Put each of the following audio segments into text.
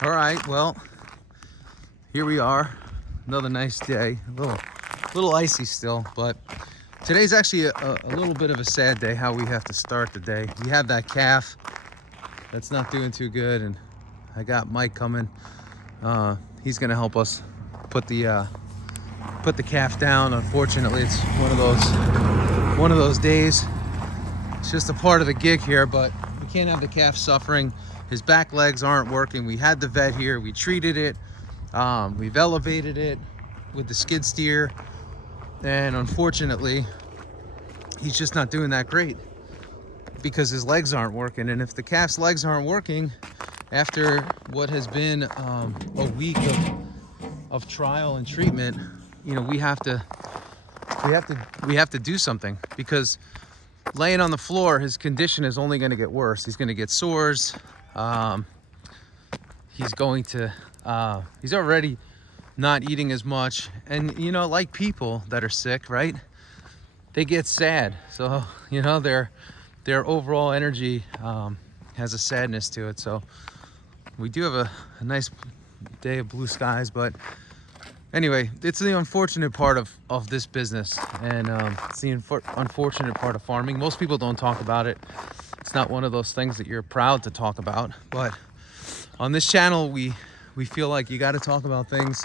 All right, well, here we are. Another nice day. A little icy still, but today's actually a little bit of a sad day, how we have to start the day. We have that calf that's not doing too good, and I got Mike coming. He's gonna help us put the calf down. Unfortunately, it's one of those days. It's just a part of the gig here, but we can't have the calf suffering. His back legs aren't working. We had the vet here. We treated it. We've elevated it with the skid steer, and unfortunately, he's just not doing that great because his legs aren't working. And if the calf's legs aren't working after what has been a week of trial and treatment, you know, we have to do something, because laying on the floor, his condition is only going to get worse. He's going to get sores. He's already not eating as much. And, you know, like people that are sick, right? They get sad. So, you know, their overall energy has a sadness to it. So we do have a nice day of blue skies, but anyway, it's the unfortunate part of this business, and it's the unfortunate part of farming. Most people don't talk about it. It's not one of those things that you're proud to talk about, but on this channel, we feel like you got to talk about things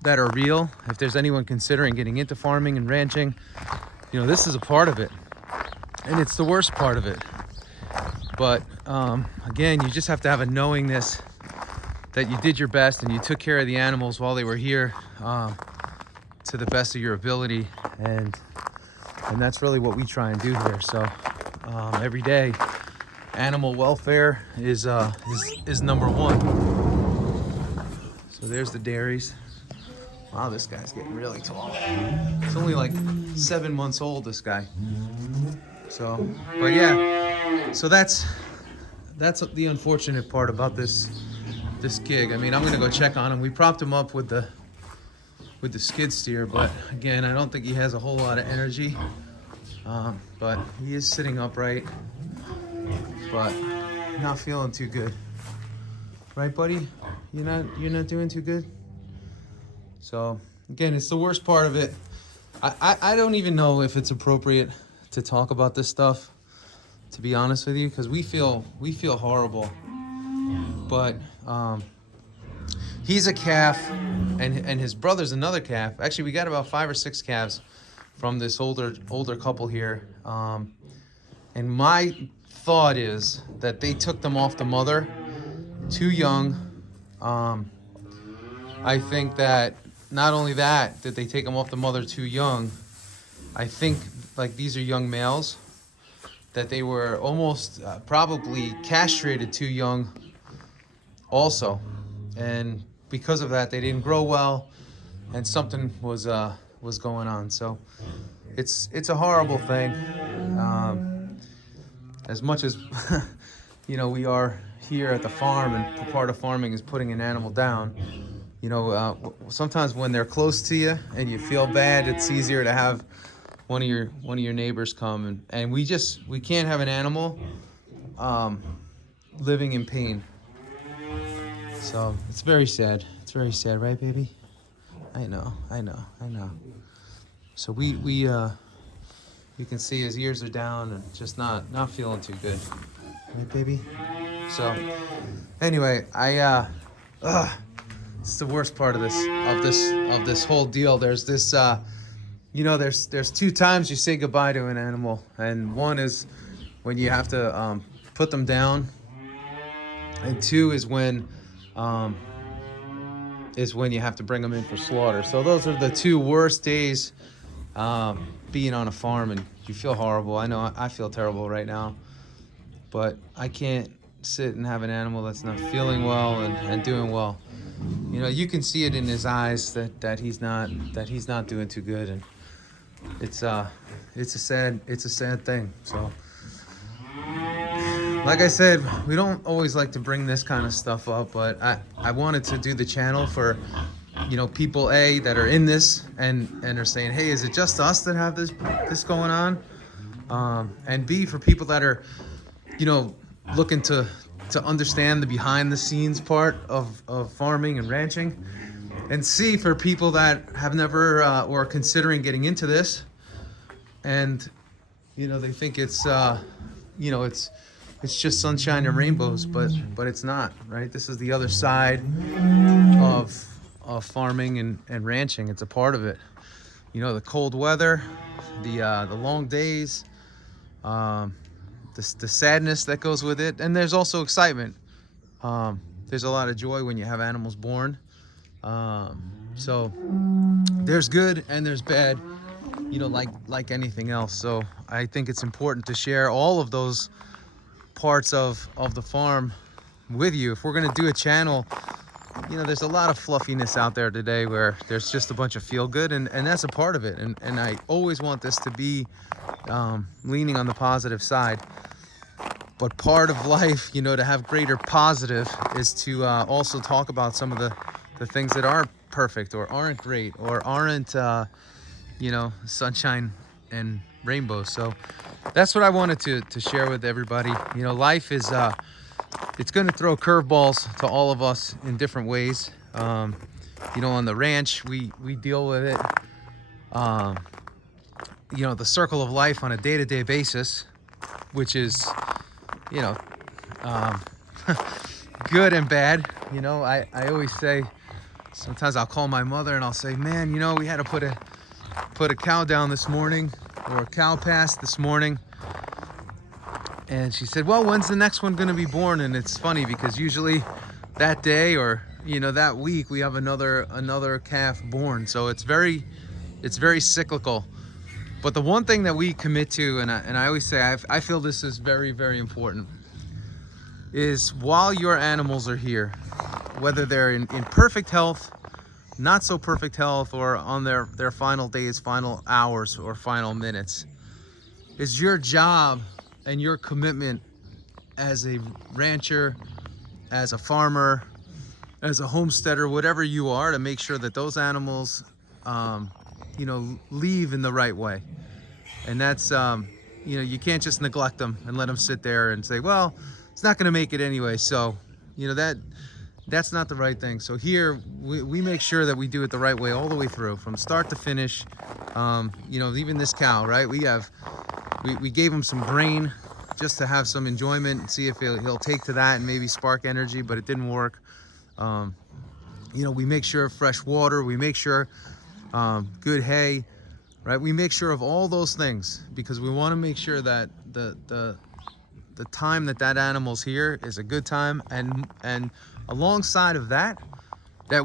that are real. If there's anyone considering getting into farming and ranching, you know, this is a part of it, and it's the worst part of it. But again, you just have to have a knowingness that you did your best and you took care of the animals while they were here to the best of your ability, and that's really what we try and do here. So every day, animal welfare is number one. So there's the dairies. Wow, this guy's getting really tall. It's only like 7 months old, this guy. So, but yeah, so that's the unfortunate part about this gig. I mean, I'm gonna go check on him. We propped him up with the skid steer, but again, I don't think he has a whole lot of energy. But he is sitting upright, but not feeling too good. Right, buddy? You're not doing too good? So again, it's the worst part of it. I don't even know if it's appropriate to talk about this stuff, to be honest with you, because we feel horrible. But he's a calf, and his brother's another calf. Actually, we got about 5 or 6 calves from this older couple here. And my thought is that they took them off the mother too young. I think that not only that, did they take them off the mother too young, I think like these are young males, that they were almost probably castrated too young also, and because of that, they didn't grow well, and something was going on. So it's a horrible thing. As much as you know, we are here at the farm, and part of farming is putting an animal down. You know, sometimes when they're close to you and you feel bad, it's easier to have one of your neighbors come, and we can't have an animal living in pain. So it's very sad. It's very sad, right, baby? I know. So we you can see his ears are down and just not feeling too good, right, baby? So anyway, it's the worst part of this whole deal. There's this you know, there's 2 times you say goodbye to an animal, and one is when you have to put them down, and 2 is when you have to bring them in for slaughter. So those are the 2 worst days being on a farm, and you feel horrible. I know I feel terrible right now, but I can't sit and have an animal that's not feeling well and doing well. You know, you can see it in his eyes that he's not doing too good, and it's a sad thing. So like I said, we don't always like to bring this kind of stuff up, but I wanted to do the channel for, you know, people that are in this and are saying, hey, is it just us that have this going on? And B, for people that are, you know, looking to to understand the behind the scenes part of farming and ranching. And C, for people that have never or considering getting into this, and they think it's it's just sunshine and rainbows, but it's not, right? This is the other side of farming and ranching. It's a part of it. The cold weather, the long days, the sadness that goes with it, and there's also excitement. There's a lot of joy when you have animals born. So there's good and there's bad, like anything else. So I think it's important to share all of those parts of the farm with you. If we're going to do a channel, there's a lot of fluffiness out there today where there's just a bunch of feel good, and that's a part of it. And I always want this to be leaning on the positive side. But part of life, to have greater positive is to also talk about some of the things that aren't perfect or aren't great or aren't, sunshine and rainbows. So that's what I wanted to share with everybody. Life is, it's going to throw curveballs to all of us in different ways. On the ranch, we deal with it, the circle of life on a day-to-day basis, which is, good and bad. I always say, sometimes I'll call my mother and I'll say, man, we had to put a cow down this morning, or a cow passed this morning. And she said, well, when's the next one going to be born? And it's funny because usually that day or, that week we have another calf born. So it's very cyclical. But the one thing that we commit to, and I always say, I feel this is very, very important, is while your animals are here, whether they're in perfect health, not so perfect health, or on their final days, final hours, or final minutes, is your job and your commitment as a rancher, as a farmer, as a homesteader, whatever you are, to make sure that those animals, leave in the right way. And that's, you can't just neglect them and let them sit there and say, well, it's not going to make it anyway. So, that's not the right thing. So here we make sure that we do it the right way all the way through, from start to finish. Even this cow, right? We gave him some grain just to have some enjoyment and see if he'll take to that and maybe spark energy, but it didn't work. We make sure of fresh water. We make sure good hay, right? We make sure of all those things because we want to make sure that the time that animal's here is a good time, and alongside of that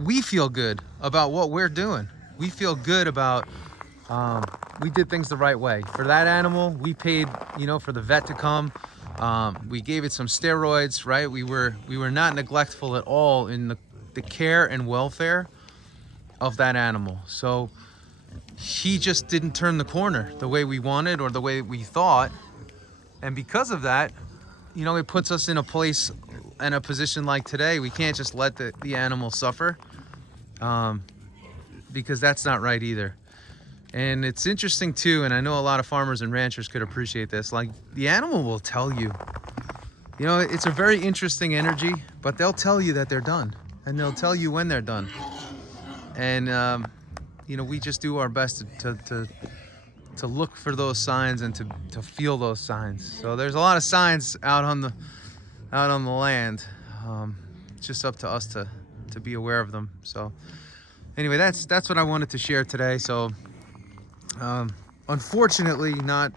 we feel good about what we're doing. We feel good about we did things the right way. For that animal, we paid, for the vet to come. We gave it some steroids, right? We were not neglectful at all in the care and welfare of that animal. So he just didn't turn the corner the way we wanted or the way we thought. And because of that, it puts us in a place and a position like today. We can't just let the animal suffer, because that's not right either. And it's interesting too, and I know a lot of farmers and ranchers could appreciate this, like the animal will tell you, it's a very interesting energy, but they'll tell you that they're done, and they'll tell you when they're done. And we just do our best to look for those signs and to feel those signs. So there's a lot of signs out on the land. It's just up to us to be aware of them. So anyway, that's what I wanted to share today. So unfortunately, not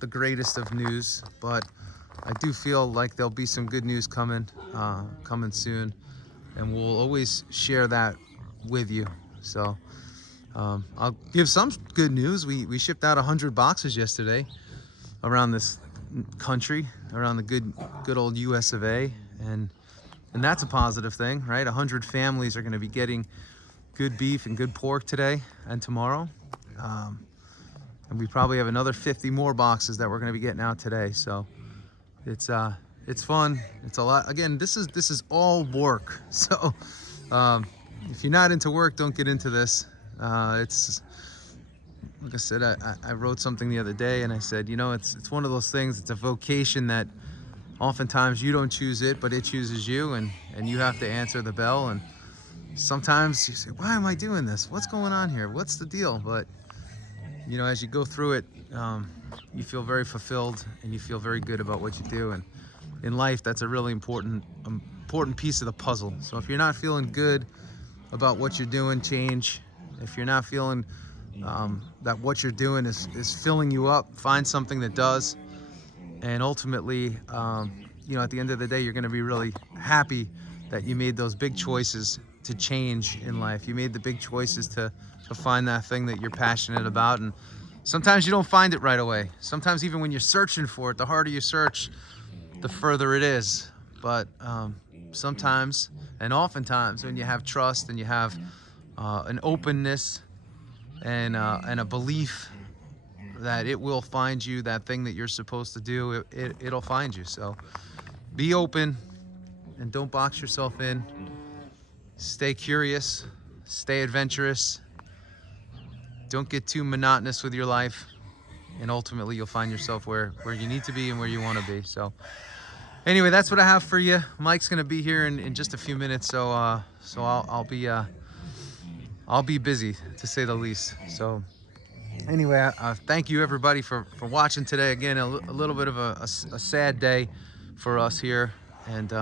the greatest of news, but I do feel like there'll be some good news coming soon, and we'll always share that with you. So I'll give some good news. We shipped out 100 boxes yesterday around this country, around the good old US of A, and that's a positive thing, right? 100 families are going to be getting good beef and good pork today and tomorrow, and we probably have another 50 more boxes that we're going to be getting out today. So it's fun. It's a lot. Again, this is all work. So if you're not into work, don't get into this. It's like I said, I wrote something the other day and I said, it's one of those things, it's a vocation that oftentimes you don't choose it, but it chooses you, and you have to answer the bell. And sometimes you say, why am I doing this? What's going on here? What's the deal? But you know, as you go through it, you feel very fulfilled and you feel very good about what you do. And in life, that's a really important piece of the puzzle. So if you're not feeling good about what you're doing, change. If you're not feeling that what you're doing is filling you up, find something that does. And ultimately, you know, at the end of the day, you're going to be really happy that you made those big choices to change in life. You made the big choices to find that thing that you're passionate about. And sometimes you don't find it right away. Sometimes even when you're searching for it, the harder you search, the further it is. But sometimes, and oftentimes, when you have trust and you have an openness and a belief that it will find you, that thing that you're supposed to do, it'll find you. So be open and don't box yourself in. Stay curious, stay adventurous. Don't get too monotonous with your life, and ultimately you'll find yourself where you need to be and where you want to be. So anyway, that's what I have for you. Mike's gonna be here in just a few minutes, so I'll be busy, to say the least. So anyway, thank you everybody for watching today. Again, a little bit of a sad day for us here, and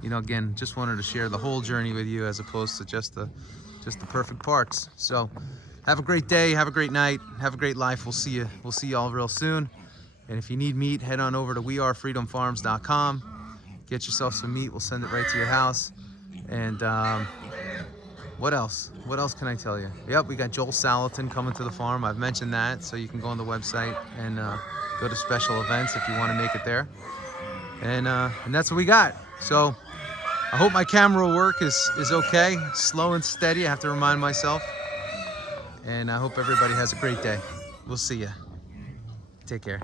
you know, again, just wanted to share the whole journey with you as opposed to just the perfect parts. So have a great day, have a great night, have a great life. We'll see you all real soon. And if you need meat, head on over to wearefreedomfarms.com. Get yourself some meat. We'll send it right to your house. And what else? What else can I tell you? Yep, we got Joel Salatin coming to the farm. I've mentioned that, so you can go on the website and go to special events if you want to make it there. And that's what we got. So I hope my camera work is okay. Slow and steady, I have to remind myself. And I hope everybody has a great day. We'll see ya. Take care.